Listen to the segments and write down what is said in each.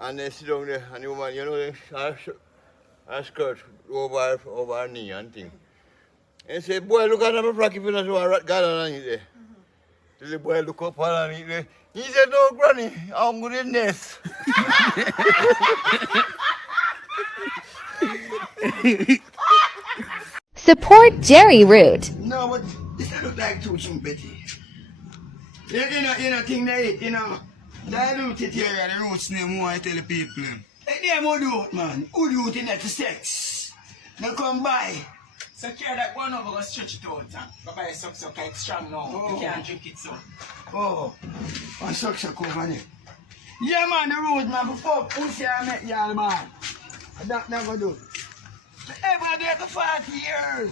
And they sit down there, and the woman, you know, her skirt over her knee and thing. And he said, boy, look at that frock if you don't want rat garden on it there. So the boy look up on it there. He said, no, granny, I'm good in this. Support Jerry Root. No, but this look like too soon, Betty. You know, thing they eat, you know. Dilute it here, the roots name, who I tell the people. They name who do it, man. Who do it in that sex? Now come by. So carry that one over, go stretch it out. Go buy a suck like strong now. Oh. You can't drink it so. Oh, one suction over there. Yeah, man, the road, man, before pussy I met y'all, man. That never do. Ever there for 40 years.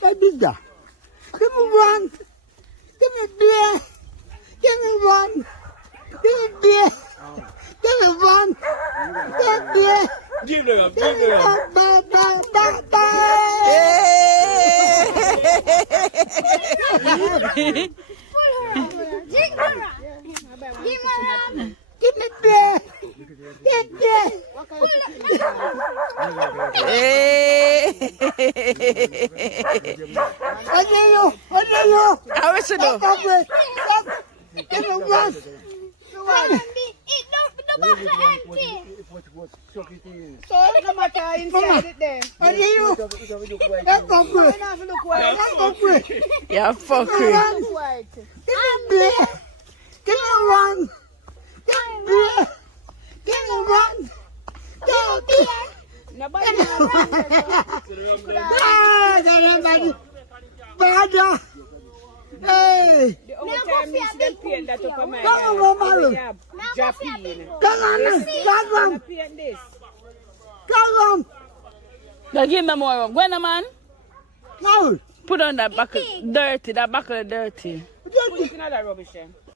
What is that? Give me one. Give me beer. Give me one. Give me beer. Give me one. Give me beer. Give them up, give them up. Give me beer. Give me beer. What do you? How is it though? Give me one. So no matter inside it there. What do you? That's not good. That's not good. Yeah, fuck Give me it. one. Give me beer. Give me one. Give me beer. Give me one. Give me beer. Nobody knows. Nobody. Bada. Hey. The only time you see them paint that up on my Come on, Maru. yard, Japan. Come on, come on, Paint this. come on. Now give me more rum. Go on, man. No. Put on that bucket dirty, that bucket dirty. Put it in that rubbish.